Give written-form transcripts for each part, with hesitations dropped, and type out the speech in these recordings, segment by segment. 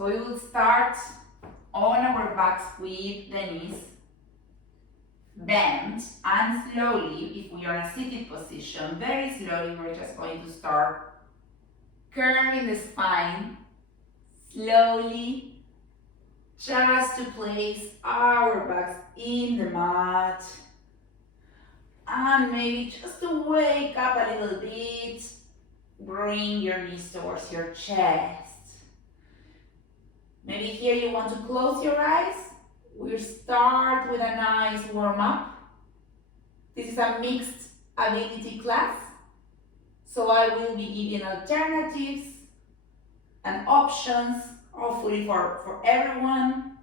So we will start on our backs with the knees bent, and slowly, if we are in a seated position, very slowly we're just going to start curving the spine slowly, just to place our backs in the mat, and maybe just to wake up a little bit, bring your knees towards your chest. Maybe here you want to close your eyes. We'll start with a nice warm-up. This is a mixed ability class, so I will be giving alternatives and options, hopefully for everyone.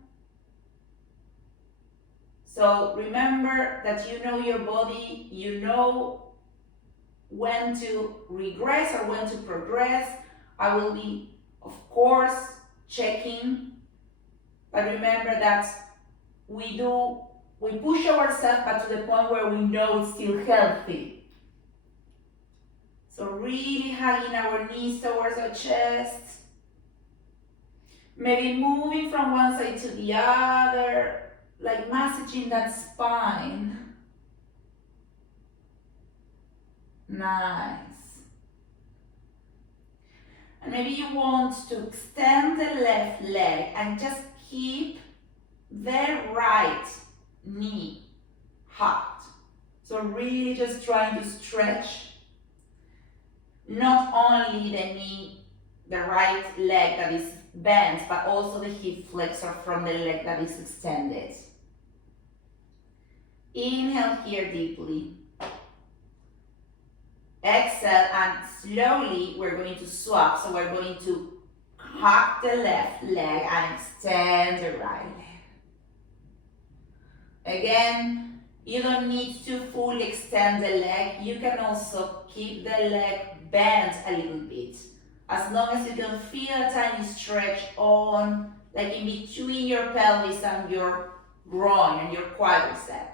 So remember that you know your body, you know when to regress or when to progress. I will be, of course, checking, but remember that we push ourselves, but to the point where we know it's still healthy. So really hugging our knees towards our chest, maybe moving from one side to the other, like massaging that spine. Nice. And maybe you want to extend the left leg and just keep the right knee hugged. So really just trying to stretch not only the knee, the right leg that is bent, but also the hip flexor from the leg that is extended. Inhale here deeply. Exhale, and slowly we're going to swap. So we're going to hug the left leg and extend the right leg. Again, you don't need to fully extend the leg. You can also keep the leg bent a little bit. As long as you can feel a tiny stretch on, like in between your pelvis and your groin and your quadricep.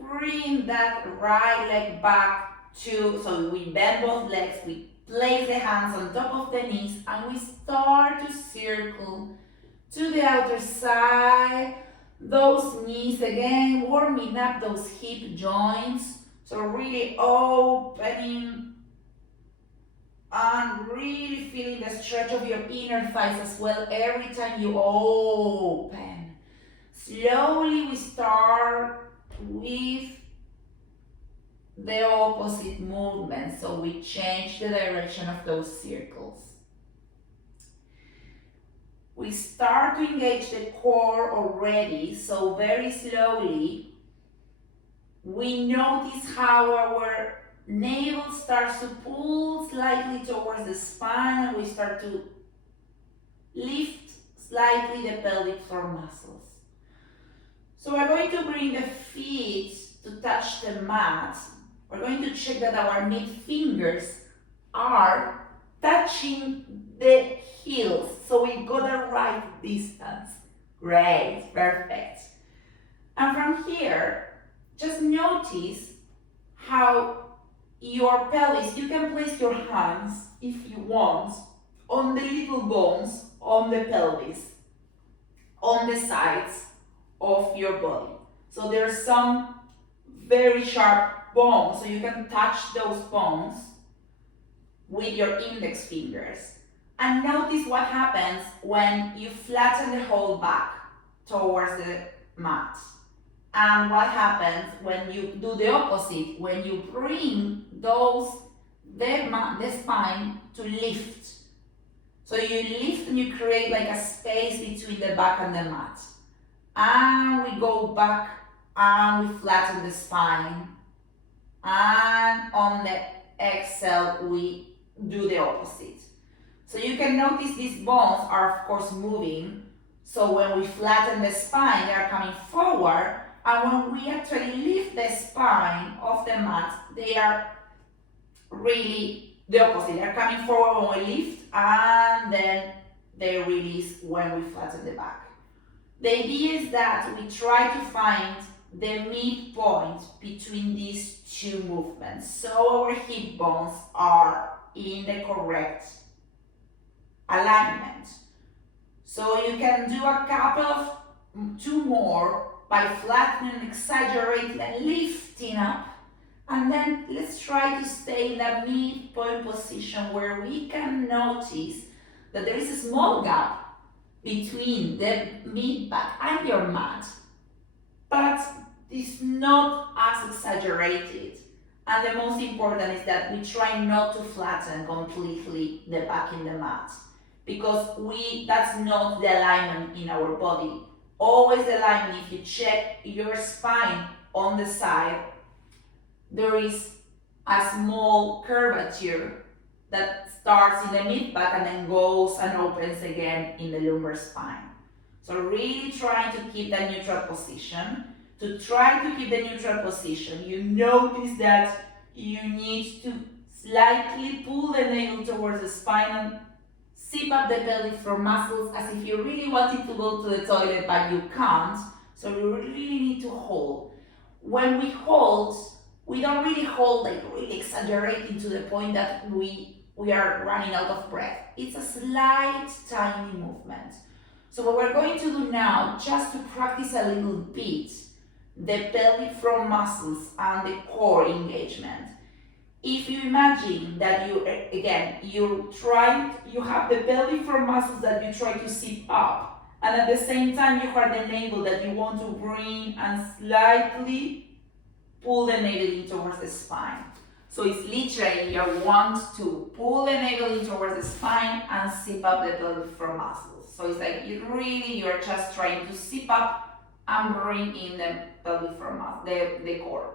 Bring that right leg back to, so we bend both legs, we place the hands on top of the knees, and we start to circle to the outer side. Those knees again, warming up those hip joints. So really opening and really feeling the stretch of your inner thighs as well every time you open. Slowly we start with the opposite movement, so we change the direction of those circles. We start to engage the core already, so very slowly we notice how our navel starts to pull slightly towards the spine, and we start to lift slightly the pelvic floor muscles. So we're going to bring the feet to touch the mat. We're going to check that our mid fingers are touching the heels, so we got the right distance. Great, perfect. And from here, just notice how your pelvis, you can place your hands, if you want, on the little bones on the pelvis, on the sides of your body. So there are some very sharp bones, so you can touch those bones with your index fingers. And notice what happens when you flatten the whole back towards the mat. And what happens when you do the opposite, when you bring the spine to lift. So you lift and you create like a space between the back and the mat. And we go back and we flatten the spine. And on the exhale, we do the opposite. So you can notice these bones are of course moving. So when we flatten the spine, they are coming forward. And when we actually lift the spine off the mat, they are really the opposite. They are coming forward when we lift, and then they release when we flatten the back. The idea is that we try to find the midpoint between these two movements, so our hip bones are in the correct alignment. So you can do a couple of 2 more by flattening, exaggerating, and lifting up. And then let's try to stay in that midpoint position where we can notice that there is a small gap between the mid-back and your mat, but it's not as exaggerated. And the most important is that we try not to flatten completely the back in the mat, because that's not the alignment in our body. Always the alignment, if you check your spine on the side, there is a small curvature that starts in the mid-back and then goes and opens again in the lumbar spine. So really trying to keep that neutral position. To try to keep the neutral position, you notice that you need to slightly pull the navel towards the spine and zip up the pelvic floor muscles as if you really wanted to go to the toilet but you can't. So you really need to hold. When we hold, we don't really hold like really exaggerating to the point that we are running out of breath. It's a slight, tiny movement. So what we're going to do now, just to practice a little bit, the pelvic floor muscles and the core engagement. If you imagine that you have the pelvic floor muscles that you try to zip up, and at the same time you have the navel that you want to bring and slightly pull the navel in towards the spine. So it's literally you want to pull the navel in towards the spine and zip up the pelvic floor muscles. So it's like you're just trying to zip up and bring in the pelvic floor muscle, the core.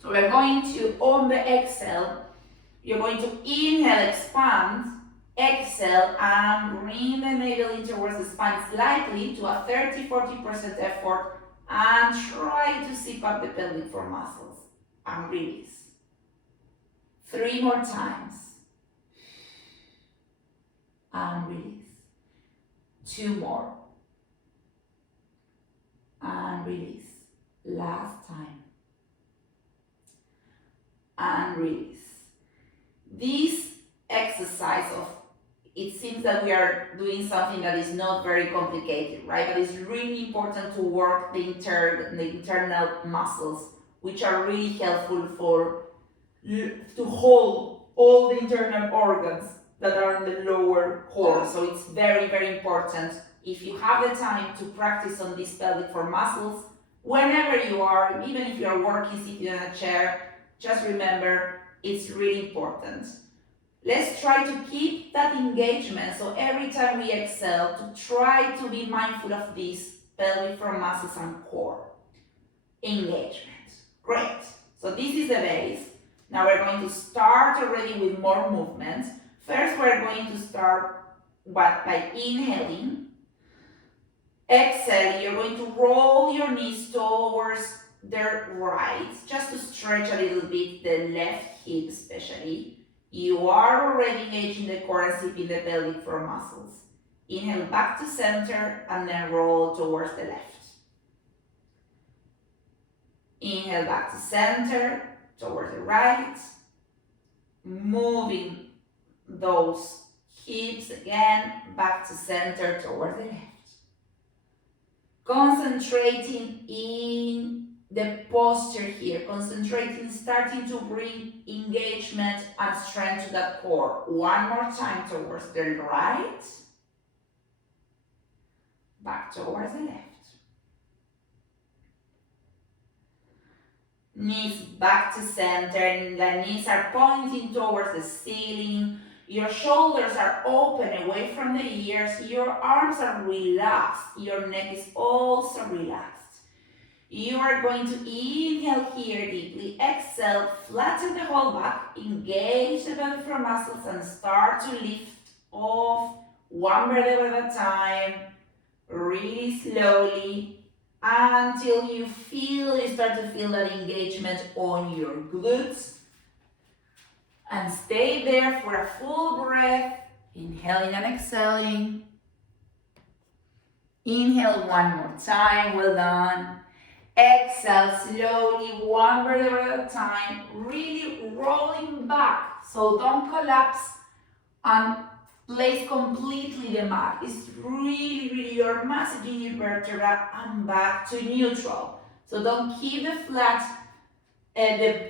So we're going to, on the exhale, you're going to inhale, expand, exhale, and bring the navel in towards the spine slightly to a 30-40% effort, and try to zip up the pelvic floor muscles and release. 3 more times. And release. 2 more. And release. Last time. And release. This exercise it seems that we are doing something that is not very complicated, right? But it's really important to work the internal muscles, which are really helpful to hold all the internal organs that are in the lower core. So it's very, very important, if you have the time, to practice on these pelvic floor muscles whenever you are, even if you are working sitting in a chair. Just remember, it's really important. Let's try to keep that engagement. So every time we exhale, to try to be mindful of these pelvic floor muscles and core engagement. Great. So this is the base. Now we're going to start already with more movement. First, we're going to start by inhaling. Exhale, you're going to roll your knees towards the right, just to stretch a little bit the left hip especially. You are already engaging the core and zipping the pelvic floor muscles. Inhale back to center and then roll towards the left. Inhale back to center, towards the right. Moving those hips again, back to center, towards the left. Concentrating in the posture here, starting to bring engagement and strength to that core. One more time towards the right, back towards the left. Knees back to center, and the knees are pointing towards the ceiling. Your shoulders are open away from the ears. Your arms are relaxed. Your neck is also relaxed. You are going to inhale here deeply, exhale, flatten the whole back, engage the pelvic floor muscles, and start to lift off one vertebra at a time, really slowly, until you start to feel that engagement on your glutes. And stay there for a full breath, inhaling and exhaling. Inhale one more time, well done. Exhale slowly, one vertebra at a time, really rolling back. So don't collapse and Place completely the mat. It's really, you're massaging your vertebra and back to neutral. So don't keep the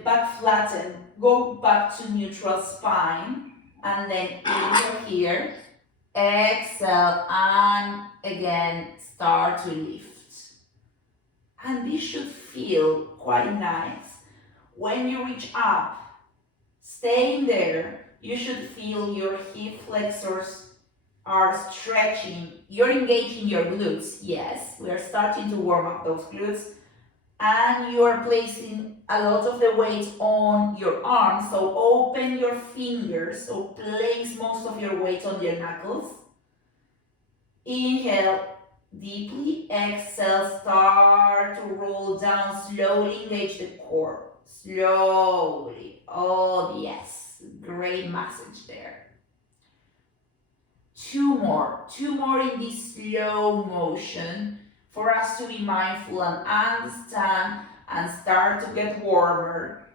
back flattened. Go back to neutral spine. And then inhale here. Exhale and again start to lift. And this should feel quite nice. When you reach up, staying there, you should feel your hip flexors are stretching. You're engaging your glutes. Yes, we are starting to warm up those glutes. And you are placing a lot of the weight on your arms. So open your fingers. So place most of your weight on your knuckles. Inhale deeply. Exhale, start to roll down. Slowly engage the core. Slowly. Oh, yes. Great massage there. Two more in this slow motion for us to be mindful and understand and start to get warmer,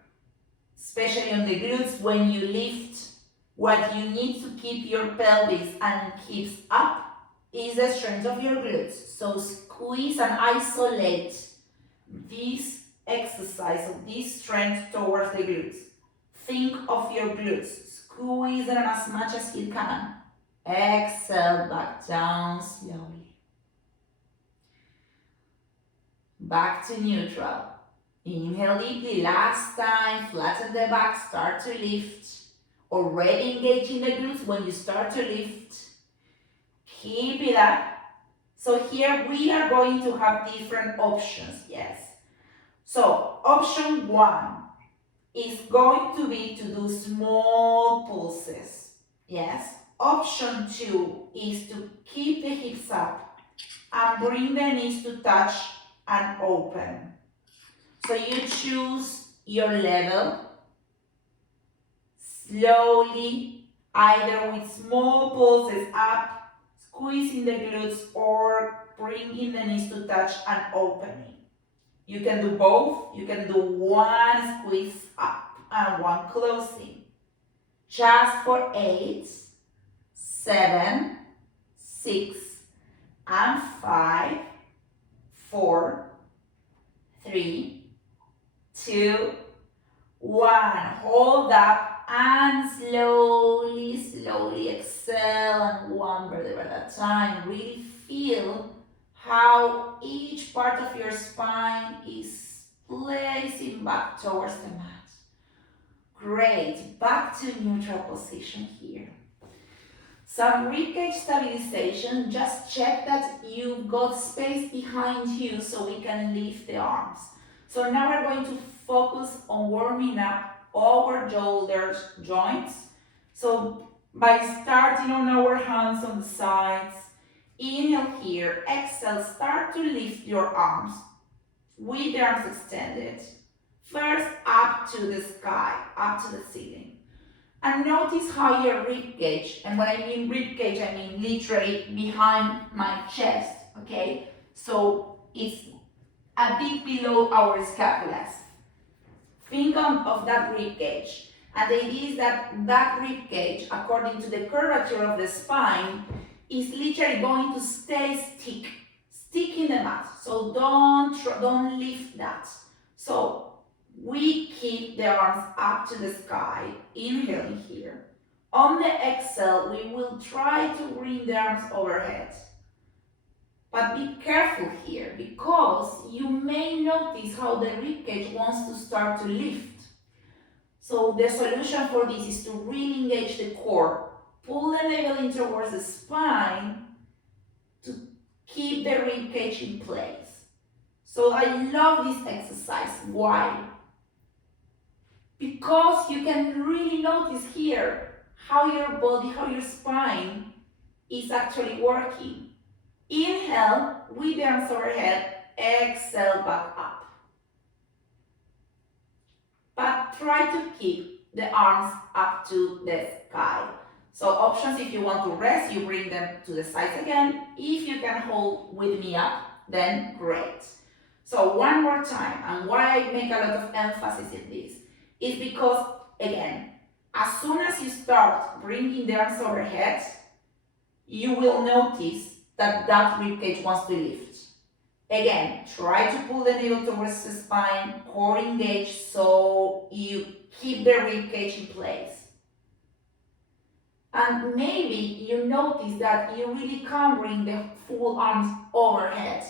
especially on the glutes when you lift. What you need to keep your pelvis and hips up is the strength of your glutes. So squeeze and isolate this exercise of this strength towards the glutes. Think of your glutes. Squeeze them as much as you can. Exhale, back down slowly. Back to neutral. Inhale deeply, last time, flatten the back, start to lift. Already engaging the glutes when you start to lift. Keep it up. So here we are going to have different options, yes. So option 1 is going to be to do small pulses, yes. Option 2 is to keep the hips up and bring the knees to touch and open. So you choose your level. Slowly, either with small pulses up, squeezing the glutes, or bringing the knees to touch and opening. You can do both. You can do one squeeze up and one closing. Just for 8, 7, 6, and 5, 4, 3, 2, 1. Hold up and slowly exhale, and one vertebra at a time. Really feel how each part of your spine is placing back towards the mat. Great. Back to neutral position here. Some ribcage stabilization. Just check that you've got space behind you so we can lift the arms. So now we're going to focus on warming up our shoulders joints. So by starting on our hands on the sides, inhale here, exhale, start to lift your arms with the arms extended. First up to the sky, up to the ceiling. And notice how your ribcage, and when I mean ribcage, I mean literally behind my chest, okay? So it's a bit below our scapulas. Think of that ribcage. And the idea is that that ribcage, according to the curvature of the spine, is literally going to stay stick in the mat. So don't lift that. So we keep the arms up to the sky, inhaling here. On the exhale, we will try to bring the arms overhead. But be careful here, because you may notice how the ribcage wants to start to lift. So the solution for this is to really engage the core. Pull the navel in towards the spine to keep the ribcage in place. So I love this exercise. Why? Because you can really notice here how your body, how your spine is actually working. Inhale with the arms overhead, exhale back up. But try to keep the arms up to the sky. So options, if you want to rest, you bring them to the sides again. If you can hold with me up, then great. So one more time, and why I make a lot of emphasis in this is because, again, as soon as you start bringing the arms overhead, you will notice that that ribcage wants to lift. Again, try to pull the navel towards the spine, core engaged, so you keep the ribcage in place. And maybe you notice that you really can't bring the full arms overhead.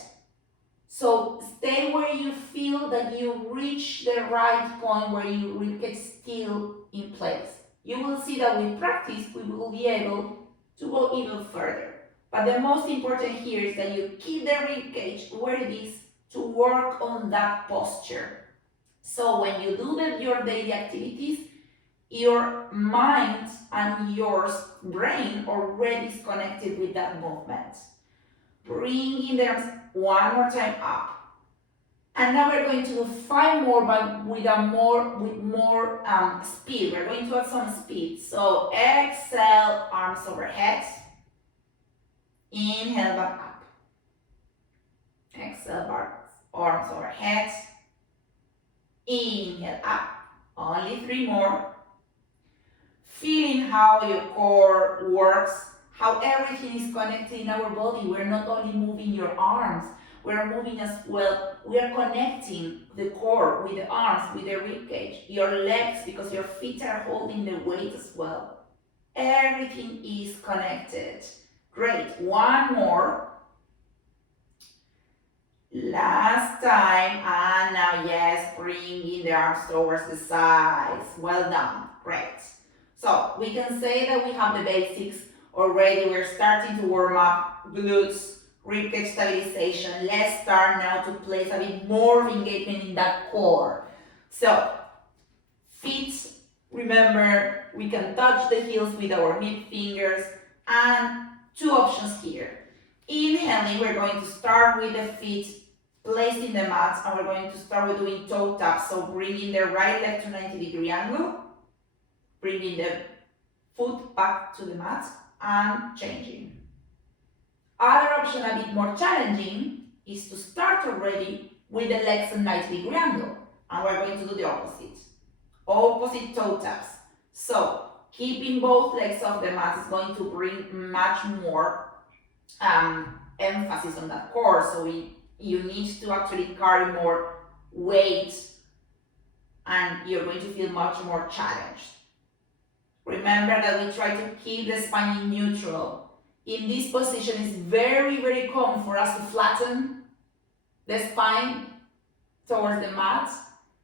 So stay where you feel that you reach the right point where your ribcage is still in place. You will see that with practice, we will be able to go even further. But the most important here is that you keep the ribcage where it is to work on that posture. So when you do your daily activities, your mind and your brain already is connected with that movement. Bring in the arms one more time up. And now we're going to do 5 more, but with more speed. We're going to add some speed. So exhale, arms overhead. Inhale, back up. Exhale, arms overhead. Inhale, up. Only 3 more. Feeling how your core works, how everything is connected in our body. We're not only moving your arms, we're moving as well. We are connecting the core with the arms, with the ribcage, your legs, because your feet are holding the weight as well. Everything is connected. Great. 1 more. Last time. And now, yes, bring in the arms towards the sides. Well done. Great. So we can say that we have the basics already. We're starting to warm up glutes, ribcage stabilization. Let's start now to place a bit more engagement in that core. So feet, remember, we can touch the heels with our mid fingers, and 2 options here. Inhaling, we're going to start with the feet placed in the mat, and we're going to start with doing toe taps. So bringing the right leg to 90-degree angle, bringing the foot back to the mat, and changing. Other option, a bit more challenging, is to start already with the legs at 90-degree angle, and we're going to do the opposite. Opposite toe taps. So keeping both legs off the mat is going to bring much more emphasis on that core. So you need to actually carry more weight, and you're going to feel much more challenged. Remember that we try to keep the spine in neutral. In this position, it's very, very common for us to flatten the spine towards the mat,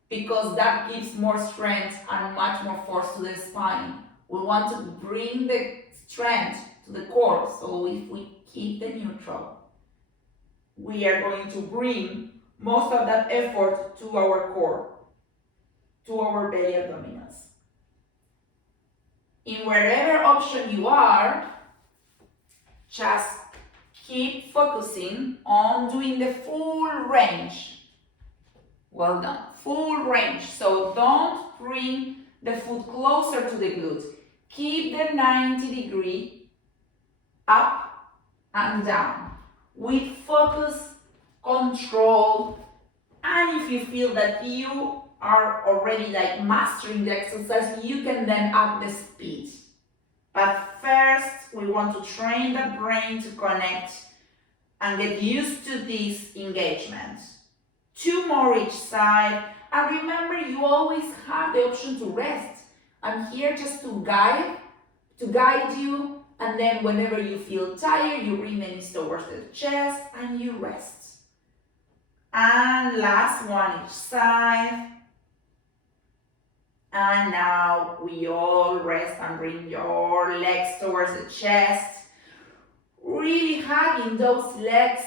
because that gives more strength and much more force to the spine. We want to bring the strength to the core, so if we keep the neutral, we are going to bring most of that effort to our core, to our belly abdominals. In wherever option you are, just keep focusing on doing the full range. Well done. Full range. So don't bring the foot closer to the glute. Keep the 90-degree up and down with focus, control, and if you feel that you are already mastering the exercise, you can then add the speed. But first, we want to train the brain to connect and get used to this engagement. 2 more each side. And remember, you always have the option to rest. I'm here just to guide you. And then whenever you feel tired, you bring the knees towards the chest and you rest. And last one each side. And now we all rest and bring your legs towards the chest. Really hugging those legs,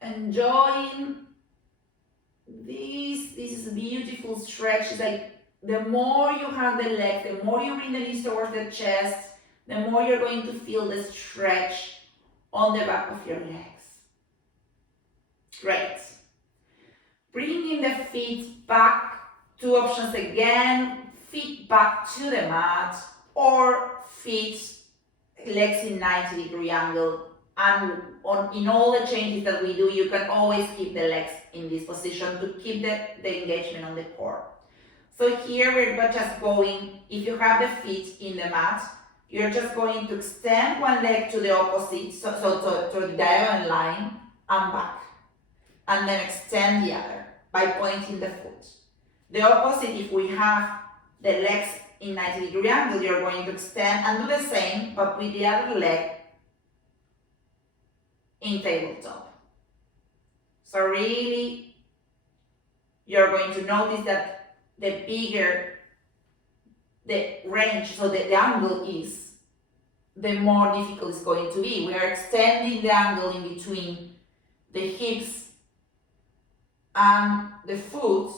enjoying this. This is a beautiful stretch. It's like the more you hug the legs, the more you bring the knees towards the chest, the more you're going to feel the stretch on the back of your legs. Great. Bringing the feet back. 2 options again, feet back to the mat, or legs in 90-degree angle. And in all the changes that we do, you can always keep the legs in this position to keep the engagement on the core. So here we're just going, if you have the feet in the mat, you're just going to extend one leg to the opposite, so to the diagonal line and back. And then extend the other by pointing the foot. The opposite, if we have the legs in 90-degree angle, you're going to extend and do the same, but with the other leg in tabletop. So really, you're going to notice that the bigger the range, so the angle is, the more difficult it's going to be. We are extending the angle in between the hips and the foot,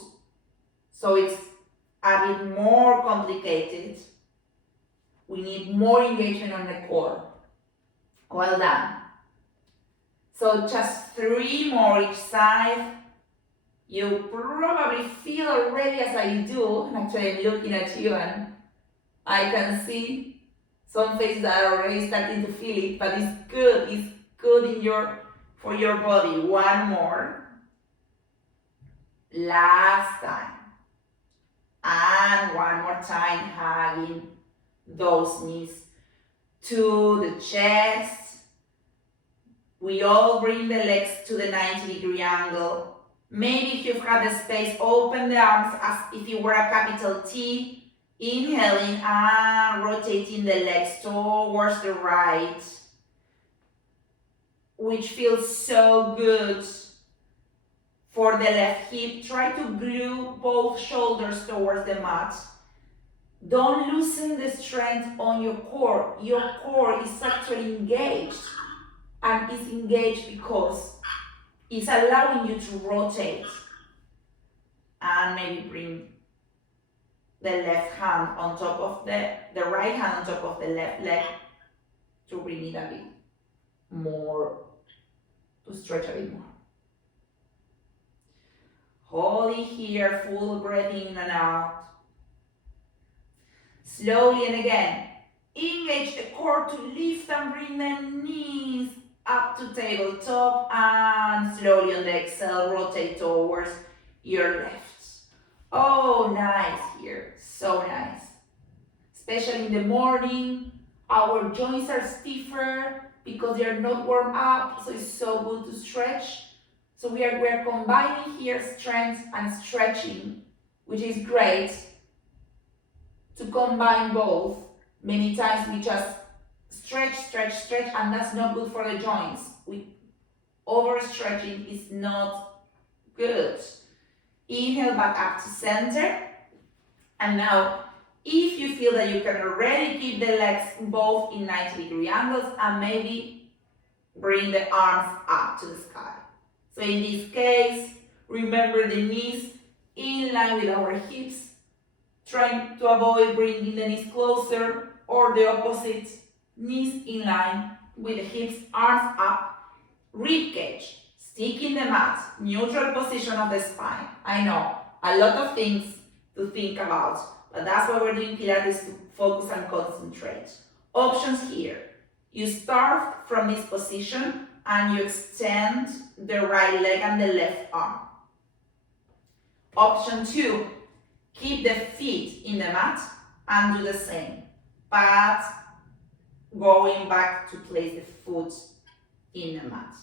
so it's a bit more complicated. We need more engagement on the core. Well done. So just 3 more each side. You probably feel already as I do, and actually I'm looking at you and I can see some faces that are already starting to feel it, but it's good for your body. 1 more. Last time. And 1 more time, hugging those knees to the chest. We all bring the legs to the 90-degree angle. Maybe if you've got the space, open the arms as if you were a capital T. Inhaling and rotating the legs towards the right, which feels so good for the left hip. Try to glue both shoulders towards the mat. Don't loosen the strength on your core. Your core is actually engaged, and it's engaged because it's allowing you to rotate. And maybe bring the left hand on top of the right hand on top of the left leg to bring it a bit more, to stretch a bit more. Hold it here, full breath in and out. Slowly and again, engage the core to lift and bring the knees up to tabletop, and slowly on the exhale, rotate towards your left. Oh, nice here, so nice. Especially in the morning, our joints are stiffer because they are not warmed up, so it's so good to stretch. So we are combining here strength and stretching, which is great to combine both. Many times we just stretch, and that's not good for the joints. Overstretching is not good. Inhale back up to center. And now, if you feel that you can already keep the legs both in 90-degree angles, and maybe bring the arms up to the sky. So in this case, remember the knees in line with our hips, trying to avoid bringing the knees closer, or the opposite, knees in line with the hips, arms up, ribcage, stick in the mat, neutral position of the spine. I know, a lot of things to think about, but that's why we're doing Pilates, to focus and concentrate. Options here. You start from this position and you extend the right leg and the left arm. Option 2, keep the feet in the mat and do the same, but going back to place the foot in the mat.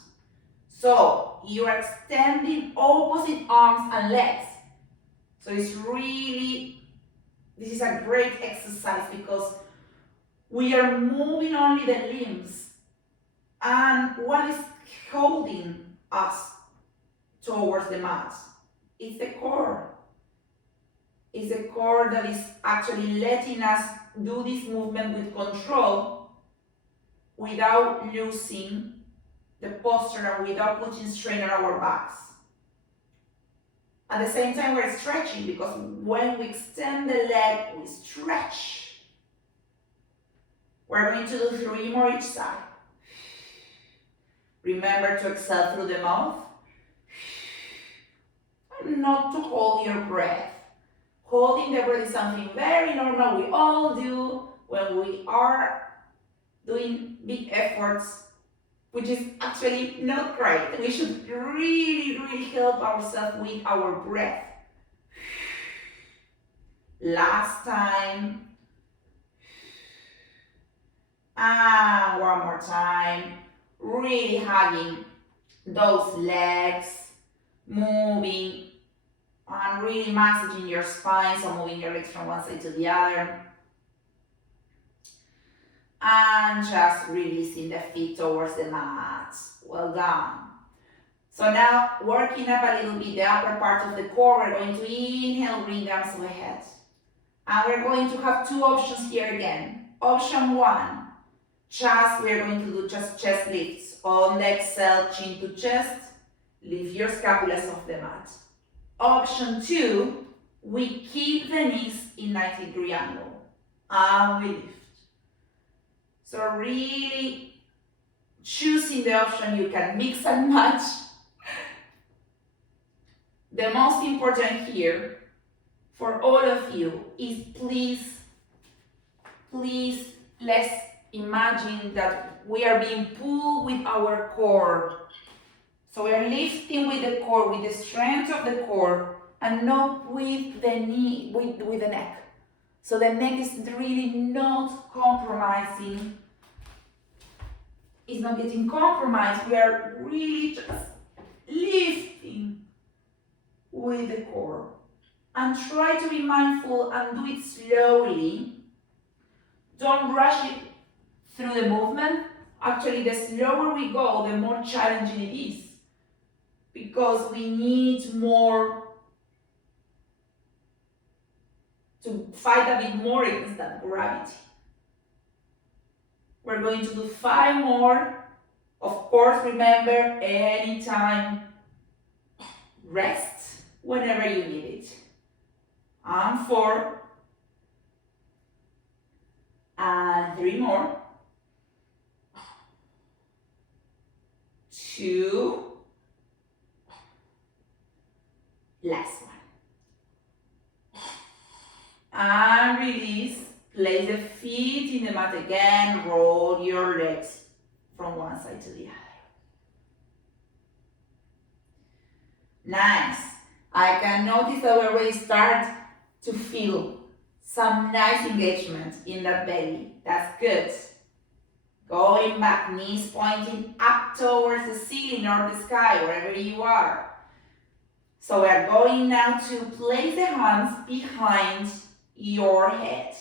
So you are extending opposite arms and legs. So it's really, this is a great exercise because we are moving only the limbs, and what is holding us towards the mat? It's the core. It's the core that is actually letting us do this movement with control without losing the posture and without putting strain on our backs. At the same time, we're stretching because when we extend the leg, we stretch. We're going to do 3 more each side. Remember to exhale through the mouth. And not to hold your breath. Holding the breath is something very normal we all do when we are doing big efforts, which is actually not great. We should really, really help ourselves with our breath. Last time. And one more time. Really hugging those legs, moving and really massaging your spine, so moving your legs from one side to the other. And just releasing the feet towards the mat. Well done. So now, working up a little bit the upper part of the core, we're going to inhale, bring the arms ahead. And we're going to have two options here again. Option one, we're going to do just chest lifts. On the exhale, chin to chest, lift your scapulas off the mat. Option two, we keep the knees in 90-degree angle. And we lift. So really choosing the option you can mix and match. The most important here for all of you is please, let's imagine that we are being pulled with our core. So we're lifting with the core, with the strength of the core, and not with the knee, with the neck. So the neck is really not compromising. It's not getting compromised. We are really just lifting with the core. And try to be mindful and do it slowly. Don't rush it through the movement. Actually, the slower we go, the more challenging it is. Because we need more to fight a bit more against that gravity. We're going to do 5 more. Of course, remember, anytime, rest whenever you need it. And 4. And 3 more. 2. Last one. And release. Place the feet in the mat again. Roll your legs from one side to the other. Nice. I can notice that we already start to feel some nice engagement in the belly. That's good. Going back, knees pointing up towards the ceiling or the sky, wherever you are. So we are going now to place the hands behind your head.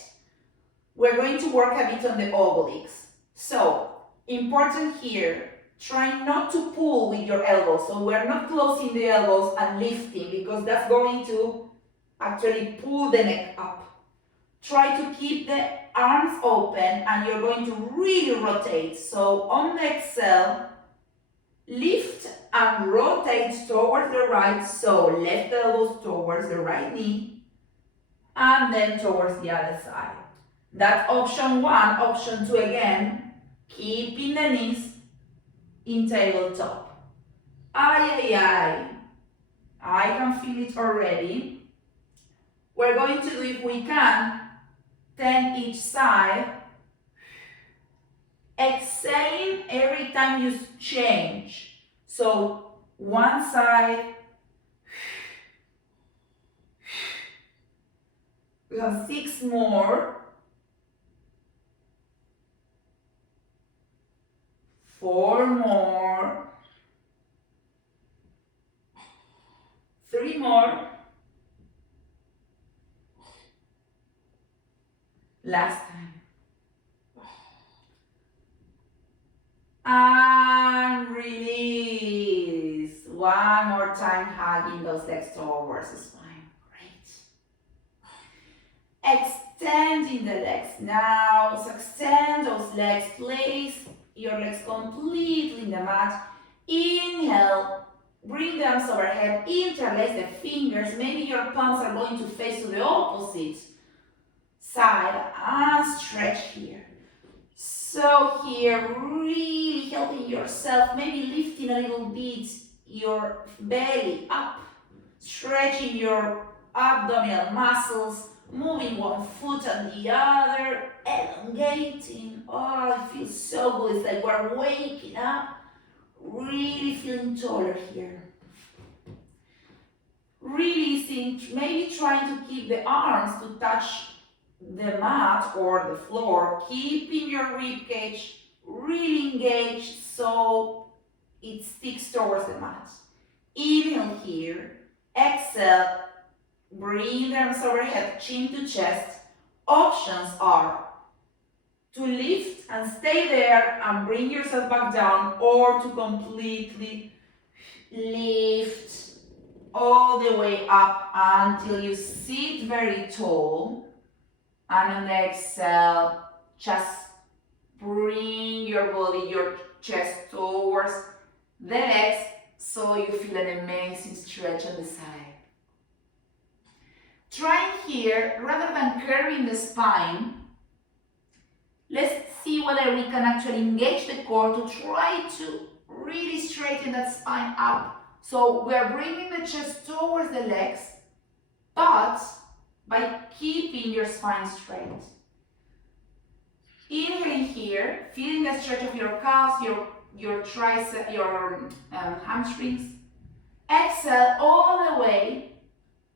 We're going to work a bit on the obliques. So, important here, try not to pull with your elbows. So we're not closing the elbows and lifting because that's going to actually pull the neck up. Try to keep the arms open and you're going to really rotate. So on the exhale, lift and rotate towards the right. So left elbows towards the right knee and then towards the other side. That's option 1. Option 2 again, keeping the knees in tabletop. Ay, ay, ay. I can feel it already. We're going to do, if we can, 10 each side. Exhaling every time you change. So one side. We have 6 more. 4 more. 3 more. Last time. And release. One more time, hugging those legs towards the spine. Great. Extending the legs. Now, so extend those legs. Place your legs completely in the mat. Inhale. Bring the arms overhead. Interlace the fingers. Maybe your palms are going to face to the opposite side. And stretch here. So here, really helping yourself, maybe lifting a little bit your belly up, stretching your abdominal muscles, moving one foot and the other, elongating. Oh, it feels so good. It's like we're waking up, really feeling taller here. Releasing, maybe trying to keep the arms to touch the mat or the floor, keeping your ribcage really engaged so it sticks towards the mat. Inhale here, exhale, bring the arms overhead, chin to chest. Options are to lift and stay there and bring yourself back down, or to completely lift all the way up until you sit very tall, and on the exhale, just bring your body, your chest towards the legs so you feel an amazing stretch on the side. Trying here, rather than curving the spine, let's see whether we can actually engage the core to try to really straighten that spine up. So we're bringing the chest towards the legs, but by keeping your spine straight. Inhaling here, feeling the stretch of your calves, your tricep, your hamstrings. Exhale all the way.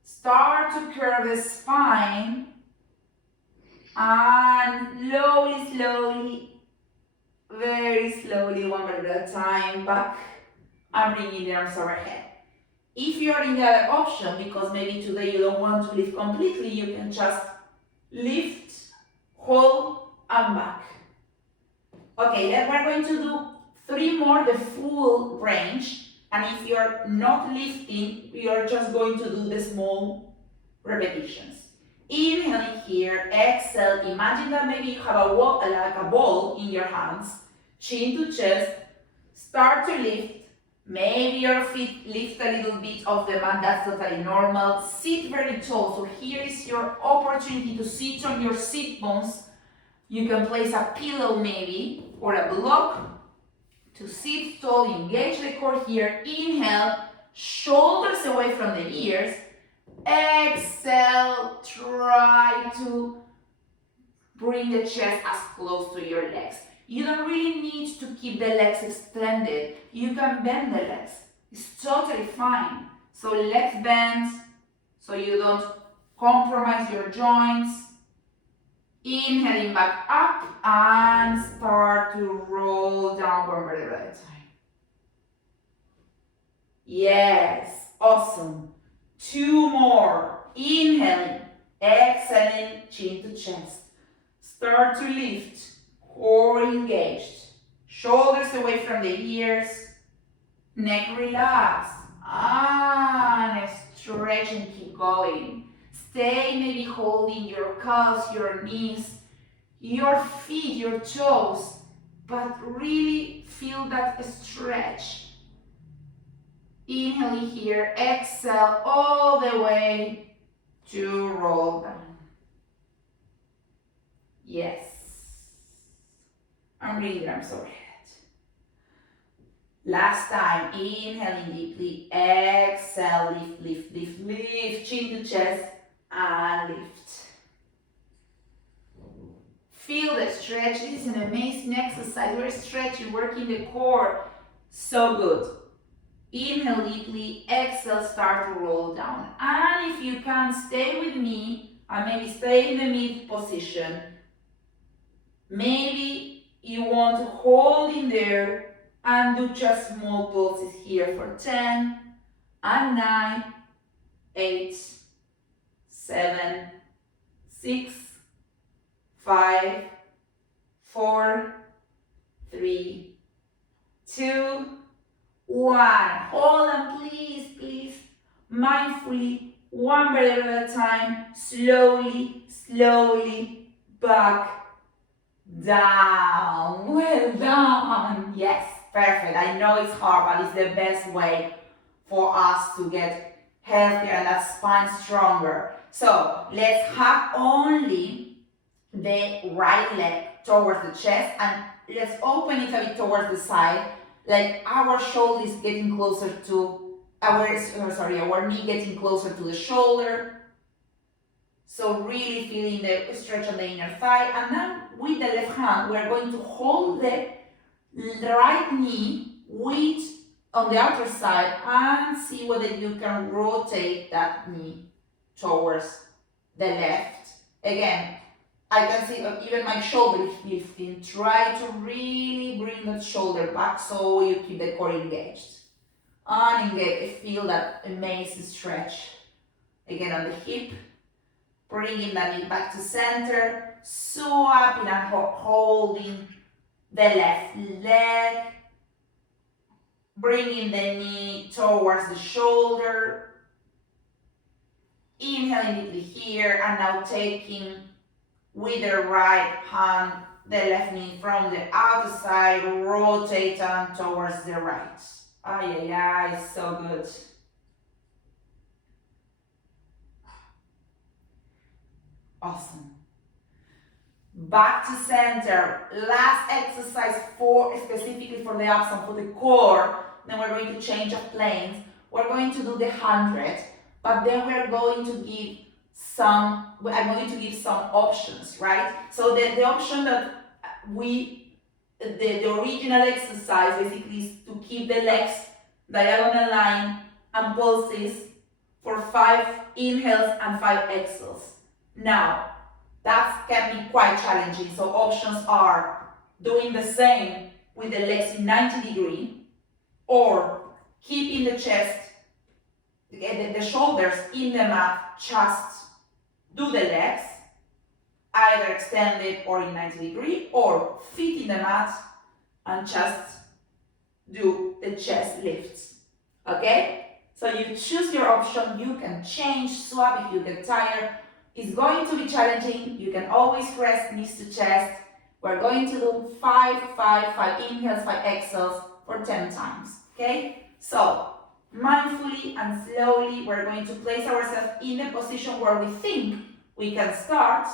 Start to curve the spine, and slowly, very slowly, one vertebra at a time, back, and bringing the arms overhead. If you are in the other option, because maybe today you don't want to lift completely, you can just lift, hold, and back. Okay, then we're going to do 3 more, the full range. And if you're not lifting, you're just going to do the small repetitions. Inhaling here, exhale. Imagine that maybe you have like a ball in your hands, chin to chest. Start to lift. Maybe your feet lift a little bit off the mat, that's totally normal. Sit very tall, so here is your opportunity to sit on your sit bones. You can place a pillow maybe, or a block to sit tall, engage the core here. Inhale, shoulders away from the ears. Exhale, try to bring the chest as close to your legs. You don't really need to keep the legs extended. You can bend the legs. It's totally fine. So legs bend so you don't compromise your joints. Inhaling back up and start to roll down one vertebra at a time. Yes, awesome. 2 more. Inhaling, exhaling, chin to chest. Start to lift, core engaged. Shoulders away from the ears. Neck relaxed. And stretch and keep going. Stay maybe holding your calves, your knees, your feet, your toes, but really feel that stretch. Inhaling here, exhale all the way to roll down. Yes. And bring the arms overhead. Last time, inhaling deeply, exhale, lift, lift, lift, lift, chin to chest, and lift. Feel the stretch. This is an amazing exercise. We're stretching, working the core. So good. Inhale deeply, exhale, start to roll down. And if you can, stay with me and maybe stay in the mid position. Maybe you want to hold in there and do just small pulses here for 10 and 9, 8, 7, 6, 5, 4, 3, 2, 1. Hold on, please, please. Mindfully, one vertebra at a time. Slowly, slowly, back, down. Well done. Yes, perfect. I know it's hard, but it's the best way for us to get healthier and that spine stronger. So let's have only the right leg towards the chest, and let's open it a bit towards the side, like our shoulder is getting closer to our knee getting closer to the shoulder. So really feeling the stretch on the inner thigh, and then with the left hand we're going to hold the right knee with on the outer side and see whether you can rotate that knee towards the left. Again, I can see even my shoulder lifting. Try to really bring that shoulder back so you keep the core engaged. Unengage, feel that amazing stretch. Again on the hip, bringing the knee back to center, swapping and holding the left leg, bringing the knee towards the shoulder, inhaling deeply here, and now taking with the right hand the left knee from the outside, rotate on towards the right. Ay, ay, ay, so good. Awesome. Back to center. Last exercise specifically for the abs and for the core. Then we're going to change of planes. We're going to do the 100, but then we're going to give I'm going to give some options, right? So the option that the original exercise basically is to keep the legs diagonal line and pulses for 5 inhales and 5 exhales. Now, that can be quite challenging. So options are doing the same with the legs in 90 degrees, or keeping the chest, the shoulders in the mat, just do the legs, either extended or in 90 degrees, or feet in the mat and just do the chest lifts. Okay? So you choose your option, you can change, swap if you get tired. It's going to be challenging. You can always rest knees to chest. We're going to do 5 inhales, 5 exhales for 10 times. Okay? So, mindfully and slowly, we're going to place ourselves in a position where we think we can start.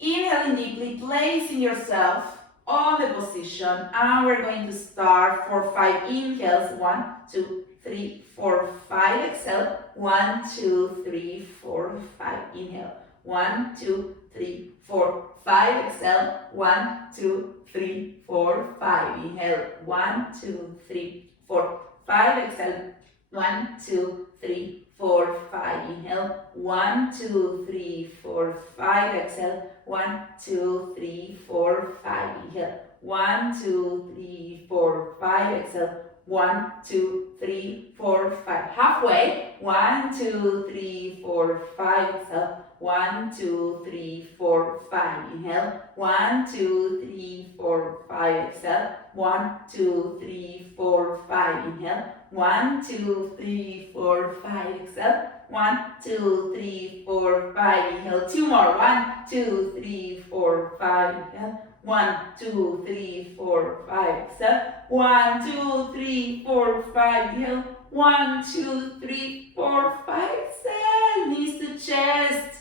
Inhaling deeply, placing yourself on the position, and we're going to start for 5 inhales. 1, 2, 3, 4, 5. Exhale. 1, 2, 3, 4, 5. Inhale. 1, 2, 3, 4, 5. Exhale. 1, 2, 3, 4, 5. Inhale. 1, 2, 3, 4, 5. Exhale. 1, 2, 3, 4, 5. Inhale. 1, 2, 3, 4, 5. Exhale. 1, 2, 3, 4, 5. Inhale. 1, 2, 3, 4, 5. Exhale. 1, 2, 3, 4, 5. Halfway. 1, 2, 3, 4, 5. Exhale. 1, 2, 3, 4, 5. Inhale. 1, 2, 3, 4, 5. Exhale. 1, 2, 3, 4, 5. Inhale. 1, 2, 3, 4, 5. Exhale. 1, 2, 3, 4, 5. Inhale. 2 more. 1, 2, 3, 4, 5. Inhale. 1, 2, 3, 4, 5. Exhale. 1, 2, 3, 4, 5. Inhale. 1, 2, 3, 4, 5. Exhale. Knees to chest.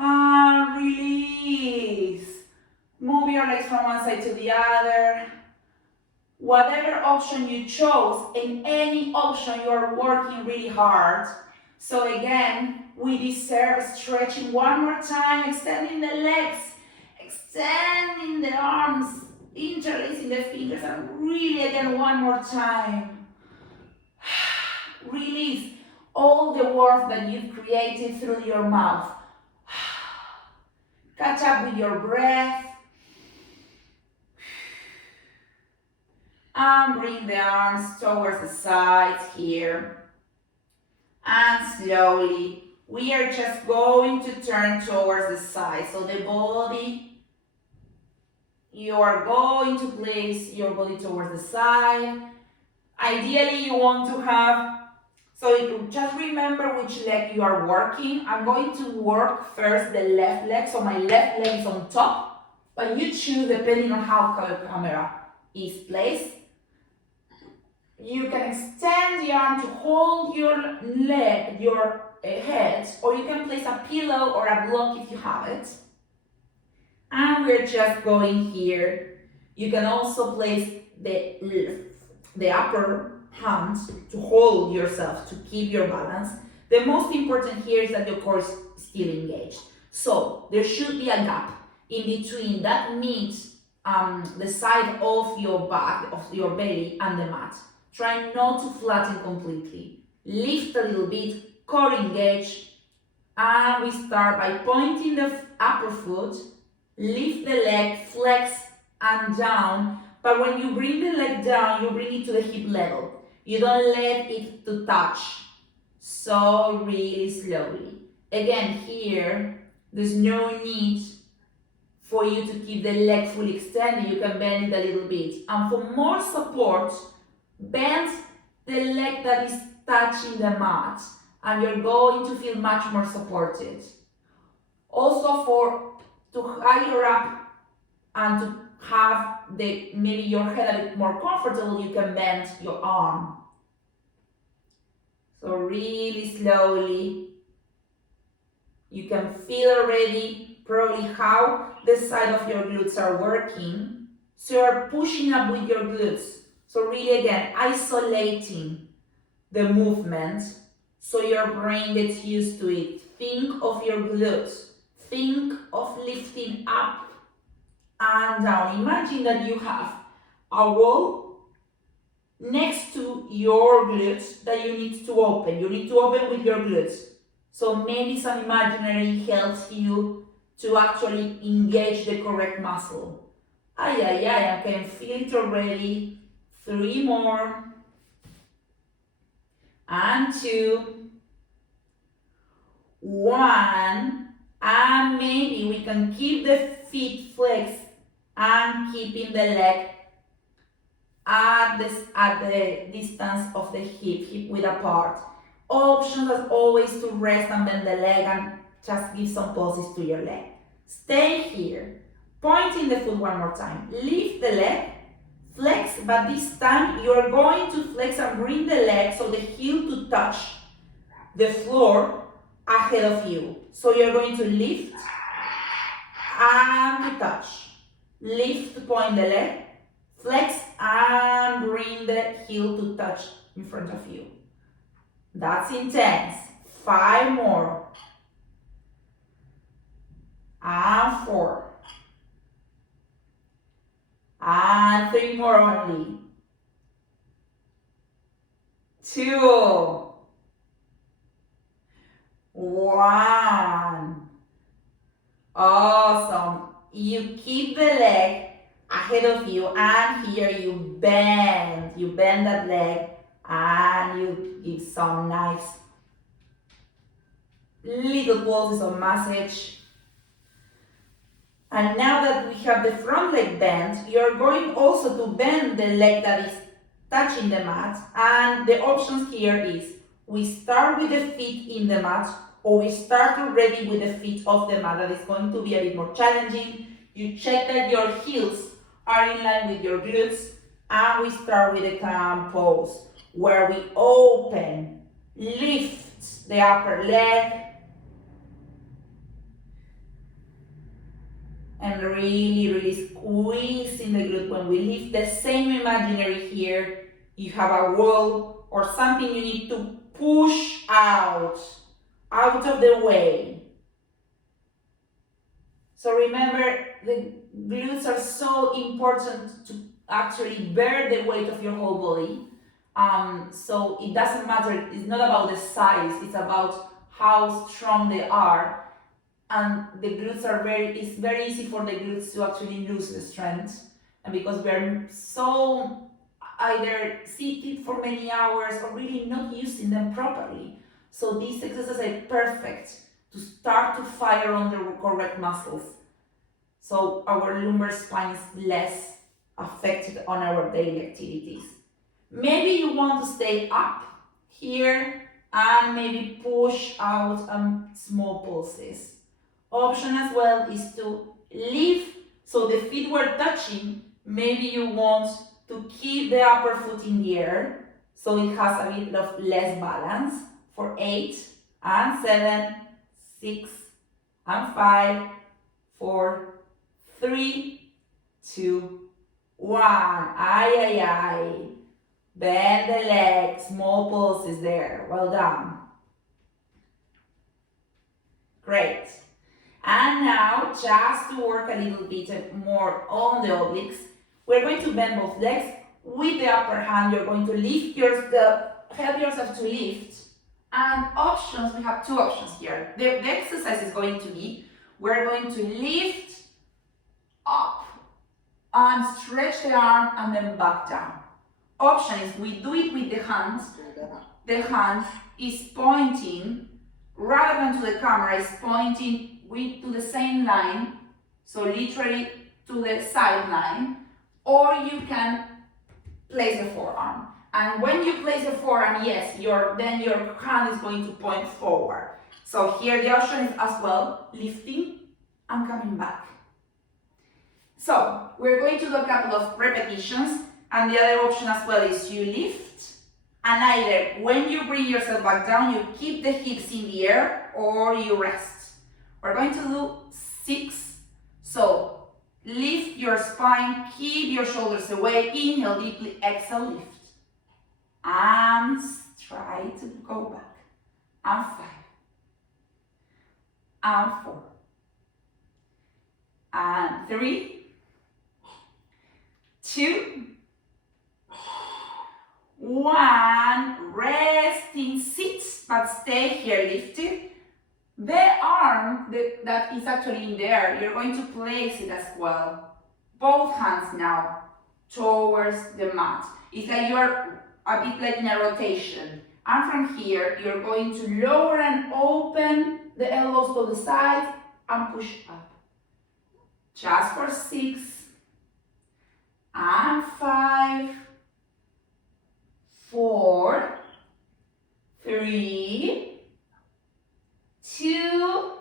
And release. Move your legs from one side to the other. Whatever option you chose, in any option you are working really hard. So again, we deserve stretching one more time, extending the legs, extending the arms, interlacing the fingers, and really again one more time. Release all the work that you've created through your mouth. Catch up with your breath. And bring the arms towards the sides here. And slowly, we are just going to turn towards the side. So the body, you are going to place your body towards the side. Ideally, you want to have, so just remember which leg you are working. I'm going to work first the left leg. So my left leg is on top, but you choose depending on how the camera is placed. You can extend the arm to hold your leg, your head, or you can place a pillow or a block if you have it. And we're just going here. You can also place the upper hand to hold yourself, to keep your balance. The most important here is that your core is still engaged. So there should be a gap in between that meets the side of your back, of your belly and the mat. Try not to flatten completely. Lift a little bit, core engage, and we start by pointing the upper foot, lift the leg, flex and down, but when you bring the leg down, you bring it to the hip level. You don't let it to touch. So really slowly. Again, here, there's no need for you to keep the leg fully extended. You can bend it a little bit. And for more support, bend the leg that is touching the mat, and you're going to feel much more supported. Also, to higher up and to have maybe your head a bit more comfortable, you can bend your arm. So really slowly, you can feel already probably how the side of your glutes are working. So you're pushing up with your glutes. So really again, isolating the movement so your brain gets used to it. Think of your glutes. Think of lifting up and down. Imagine that you have a wall next to your glutes that you need to open. You need to open with your glutes. So maybe some imaginary helps you to actually engage the correct muscle. I can feel it already. 3 more. And 2. 1. And maybe we can keep the feet flexed and keeping the leg at the distance of the hip width apart. Options as always to rest and bend the leg and just give some pulses to your leg. Stay here. Pointing the foot one more time. Lift the leg, flex, but this time you are going to flex and bring the leg so the heel to touch the floor ahead of you. So you're going to lift and to touch. Lift to point the leg, flex and bring the heel to touch in front of you. That's intense. 5 more. And 4. And 3 more only. 2. 1. Awesome. You keep the leg ahead of you, and here you bend that leg, and you give some nice little pulses of massage. And now that we have the front leg bent, you're going also to bend the leg that is touching the mat, and the options here is we start with the feet in the mat, or we start already with the feet off the mat. That is going to be a bit more challenging. You check that your heels are in line with your glutes, and we start with the calm pose where we open, lift the upper leg, and really squeeze in the glute when we lift. The same imaginary here. You have a wall or something you need to push out of the way. So remember, the glutes are so important to actually bear the weight of your whole body. So it doesn't matter, it's not about the size, it's about how strong they are. And the glutes it's very easy for the glutes to actually lose the strength. And because we're so either seated for many hours or really not using them properly. So these exercises are perfect to start to fire on the correct muscles. So our lumbar spine is less affected on our daily activities. Maybe you want to stay up here and maybe push out small pulses. Option as well is to lift so the feet were touching. Maybe you want to keep the upper foot in the air so it has a bit of less balance for 8 and 7, 6 and 5, 4, 3, 2, 1. Bend the leg, small pulses there. Well done. Great. And now, just to work a little bit more on the obliques, we're going to bend both legs. With the upper hand, you're going to help yourself to lift. And options, we have 2 options here. The exercise is going to be, We're going to lift up and stretch the arm and then back down. Option is we do it with the hands. The hand is pointing, rather than to the camera, is pointing to the same line, so literally to the sideline, or you can place the forearm. And when you place the forearm, yes, then your hand is going to point forward. So here the option is as well, lifting and coming back. So we're going to do a couple of repetitions, and the other option as well is you lift, and either when you bring yourself back down, you keep the hips in the air or you rest. We're going to do 6. So lift your spine, keep your shoulders away, inhale deeply, exhale, lift. And try to go back. And 5. And 4. And 3. 2. 1. Resting, sit, but stay here lifted. The arm that is actually in there, you're going to place it as well. Both hands now towards the mat. It's like you're a bit like in a rotation. And from here, you're going to lower and open the elbows to the side and push up. Just for 6. And 5. 4. 3. 2.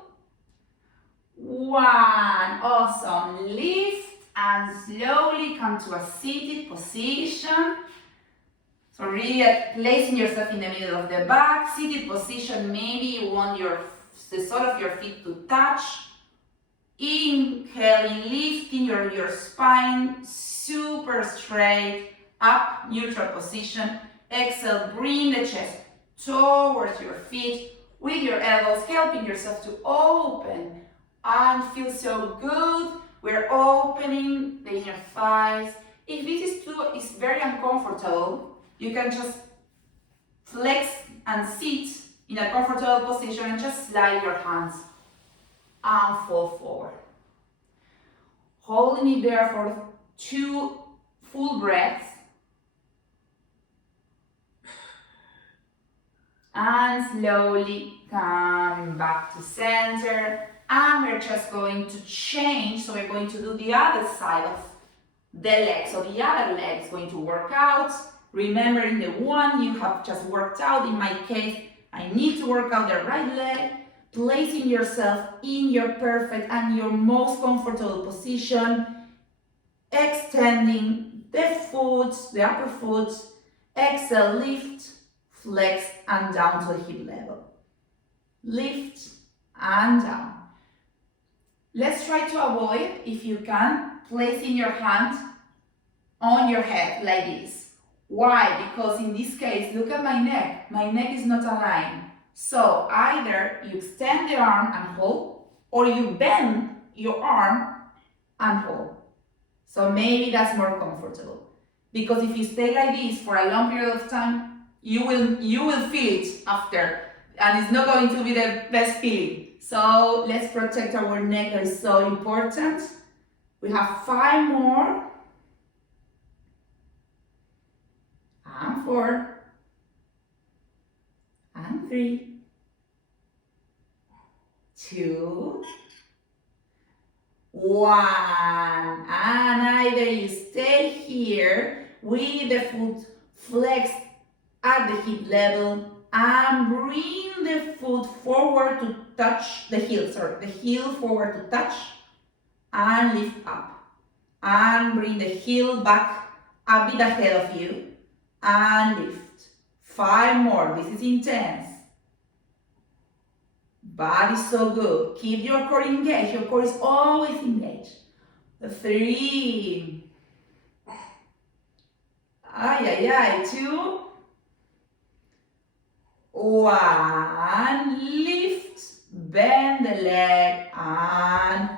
1. Awesome. Lift and slowly come to a seated position. So really placing yourself in the middle of the back. Seated position, maybe you want the sole of your feet to touch. Inhaling, lifting your spine super straight, up, neutral position. Exhale, bring the chest towards your feet with your elbows, helping yourself to open and feel so good. We're opening the inner thighs. If this is very uncomfortable, you can just flex and sit in a comfortable position and just slide your hands and fall forward. Holding it there for 2 full breaths. And slowly come back to center. And we're just going to change. So we're going to do the other side of the leg. So the other leg is going to work out. Remembering the one you have just worked out. In my case, I need to work out the right leg. Placing yourself in your perfect and your most comfortable position. Extending the foot, the upper foot. Exhale, lift. Flex and down to the hip level. Lift and down. Let's try to avoid, if you can, placing your hand on your head like this. Why? Because in this case, look at my neck. My neck is not aligned. So either you extend the arm and hold, or you bend your arm and hold. So maybe that's more comfortable. Because if you stay like this for a long period of time, you will feel it after, and it's not going to be the best feeling. So let's protect our neck. That is so important. We have 5 more. And 4. And 3. 2. 1. And either you stay here with the foot flexed at the hip level and bring the foot forward to touch the heel, the heel forward to touch and lift up. And bring the heel back a bit ahead of you and lift. 5 more, this is intense. Body so good. Keep your core engaged, your core is always engaged. 3. 2. 1, lift, bend the leg and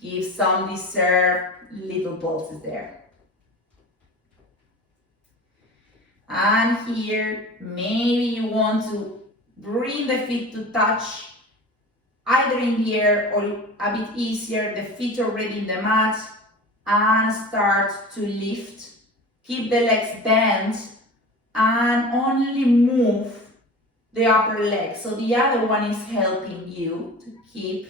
give some deserved little pulses there. And here, maybe you want to bring the feet to touch either in the air or a bit easier, the feet already in the mat, and start to lift. Keep the legs bent and only move the upper leg. So the other one is helping you to keep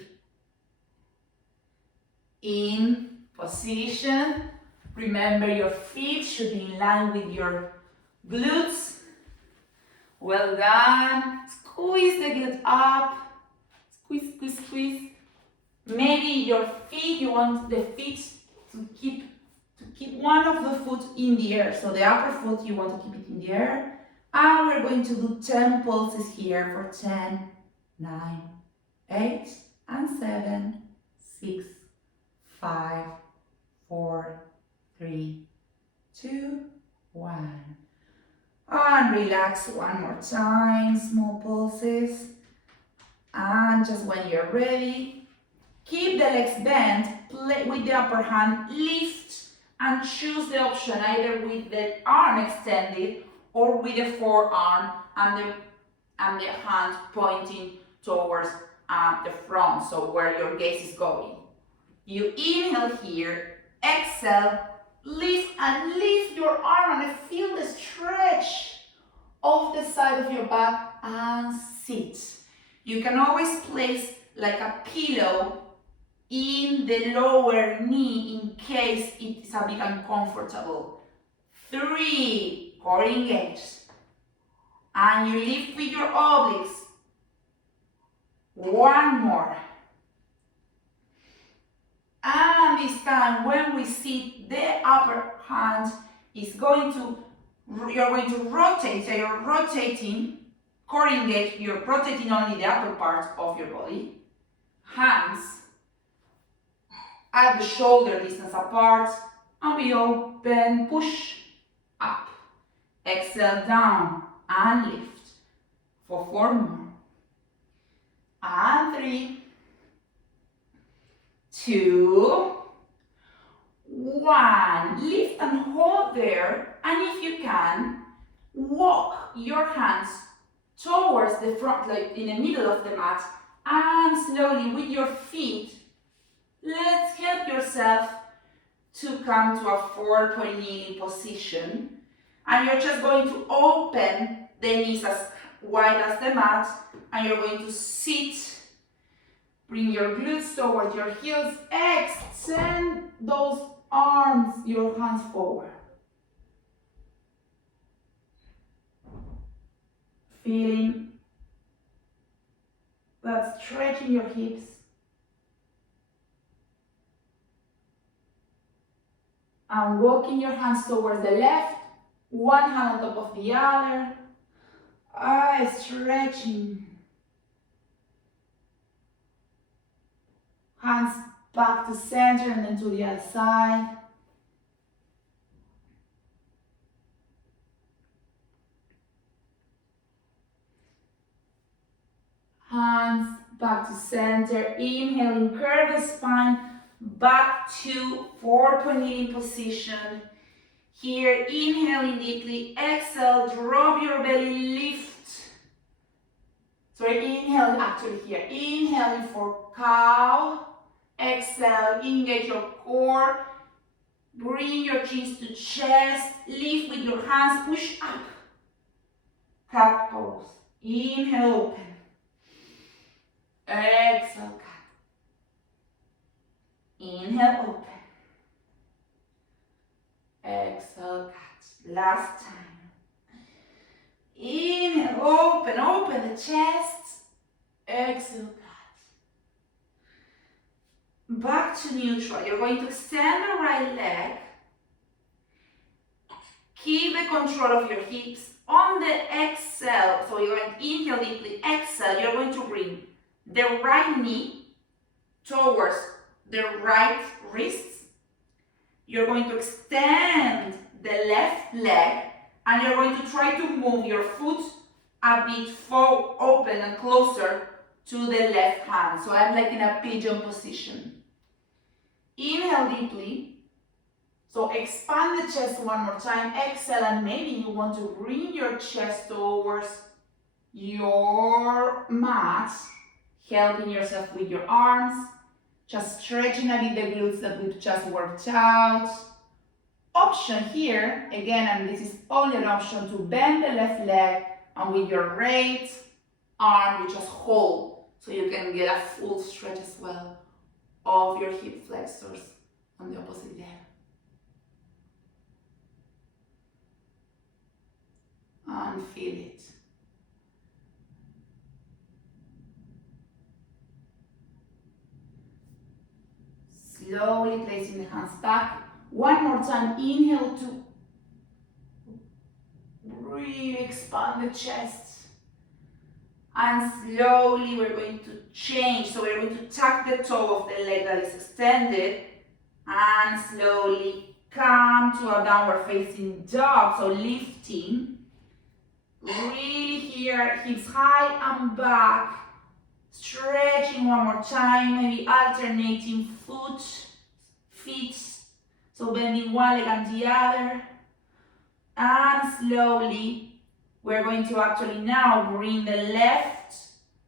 in position. Remember, your feet should be in line with your glutes. Well done. Squeeze the glute up. Squeeze, squeeze, squeeze. Maybe your feet, you want the feet to keep one of the foot in the air. So the upper foot, you want to keep it in the air. And we're going to do 10 pulses here for 10, 9, 8, and 7, 6, 5, 4, 3, 2, 1. And relax one more time, small pulses. And just when you're ready, keep the legs bent, play with the upper hand, lift, and choose the option either with the arm extended or with the forearm and the hand pointing towards the front, so where your gaze is going. You inhale here, exhale, lift and lift your arm and feel the stretch of the side of your back and sit. You can always place like a pillow in the lower knee in case it is a bit uncomfortable. 3, core engaged. And you lift with your obliques. 1 more. And this time when we sit, the upper hand is going to, you're going to rotate, so you're rotating, core engaged, you're rotating only the upper part of your body. Hands at the shoulder distance apart, and we open, push up, exhale down and lift for 4 more, and 3, 2, 1. Lift and hold there, and if you can, walk your hands towards the front, like in the middle of the mat, and slowly with your feet, let's help yourself to come to a 4-point kneeling position. And you're just going to open the knees as wide as the mat, and you're going to sit. Bring your glutes towards your heels. Extend those arms, your hands forward. Feeling that stretch in your hips. And walking your hands towards the left, one hand on top of the other. Stretching. Hands back to center and then to the other side. Hands back to center. Inhaling, curve the spine back to 4-point kneeling position. Here, inhaling deeply, exhale, drop your belly, lift. Sorry, inhale actually here. Inhaling for cow. Exhale, engage your core. Bring your chins to chest. Lift with your hands, push up. Cat pose. Inhale, open. Exhale, cat. Inhale, open. Exhale, cat. Last time. Inhale, open the chest. Exhale, cat. Back to neutral. You're going to extend the right leg. Keep the control of your hips. On the exhale, so you're going to inhale deeply, exhale, you're going to bring the right knee towards the right wrist. You're going to extend the left leg, and you're going to try to move your foot a bit open and closer to the left hand. So I'm like in a pigeon position. Inhale deeply. So expand the chest one more time. Exhale, and maybe you want to bring your chest towards your mat. helping yourself with your arms, just stretching a bit the glutes that we've just worked out. Option here, again, and this is only an option, to bend the left leg, and with your right arm, you just hold, so you can get a full stretch as well of your hip flexors on the opposite leg. And feel it. Slowly placing the hands back. One more time, inhale to really expand the chest. And slowly we're going to change. So we're going to tuck the toe of the leg that is extended and slowly come to a downward facing dog. So lifting. Really here, hips high and back. Stretching one more time, maybe alternating feet. So bending one leg and the other. And slowly, we're going to actually now bring the left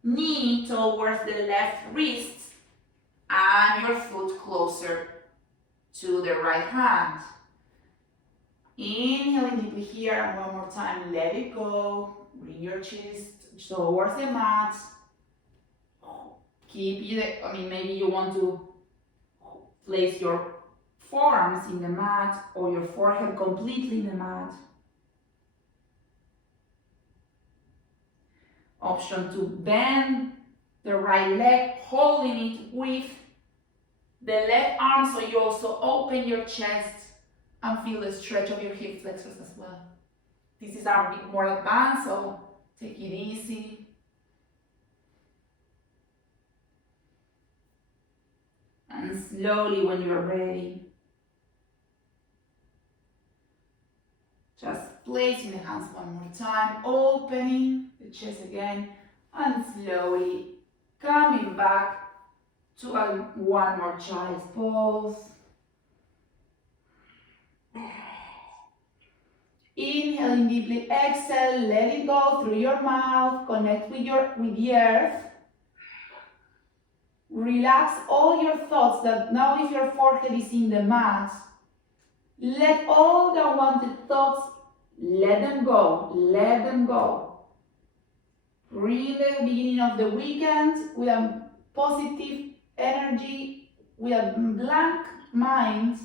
knee towards the left wrist and your foot closer to the right hand. Inhaling deeply here, and one more time, let it go. Bring your chest towards the mat. Maybe you want to place your forearms in the mat or your forehead completely in the mat. Option to bend the right leg, holding it with the left arm, so you also open your chest and feel the stretch of your hip flexors as well. This is a bit more advanced, so take it easy. And slowly, when you're ready, just placing the hands one more time, opening the chest again, and slowly coming back to one more child's pose. Inhaling deeply, exhale, let it go through your mouth, connect with the earth. Relax all your thoughts. That now if your forehead is in the mat, let all the unwanted thoughts, let them go, let them go. Bring the beginning of the weekend with a positive energy, with a blank mind.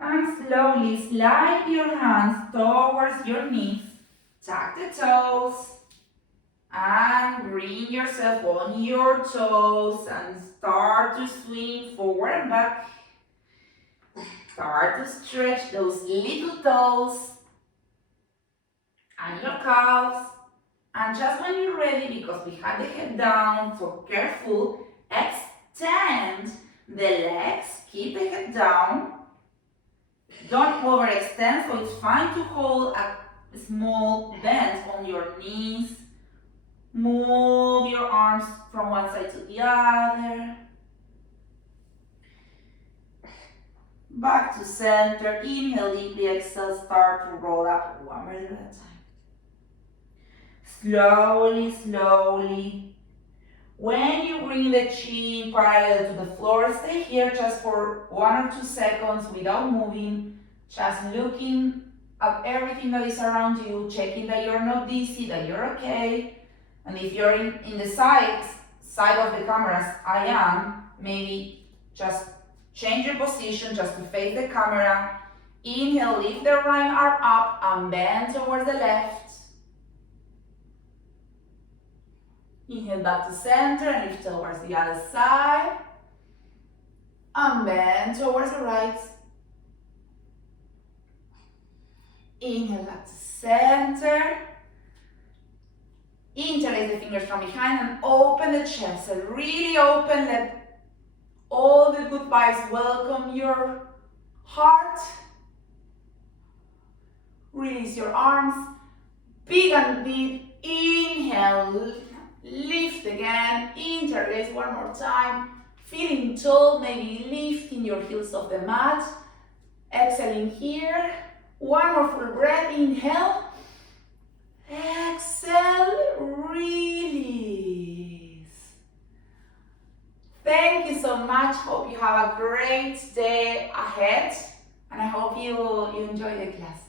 And slowly slide your hands towards your knees, tuck the toes, and bring yourself on your toes and start to swing forward and back. Start to stretch those little toes and your calves. And just when you're ready, because we have the head down, so careful, extend the legs, keep the head down. Don't overextend, so it's fine to hold a small bend on your knees. Move your arms from one side to the other. Back to center. Inhale deeply, exhale, start to roll up one vertebra at a time. Slowly, slowly. When you bring the chin parallel to the floor, stay here just for 1 or 2 seconds without moving, just looking at everything that is around you, checking that you're not dizzy, that you're okay. And if you're in the side of the camera, as I am, maybe just change your position just to face the camera. Inhale, lift the right arm up and bend towards the left. Inhale back to center and lift towards the other side. And bend towards the right. Inhale back to center. Interlace the fingers from behind and open the chest. So really open, let all the good vibes welcome your heart. Release your arms, big and deep. Inhale, lift again, interlace one more time. Feeling tall, maybe lifting your heels off the mat. Exhaling here. One more full breath, inhale. Exhale, release. Thank you so much. Hope you have a great day ahead, and I hope you enjoy the class.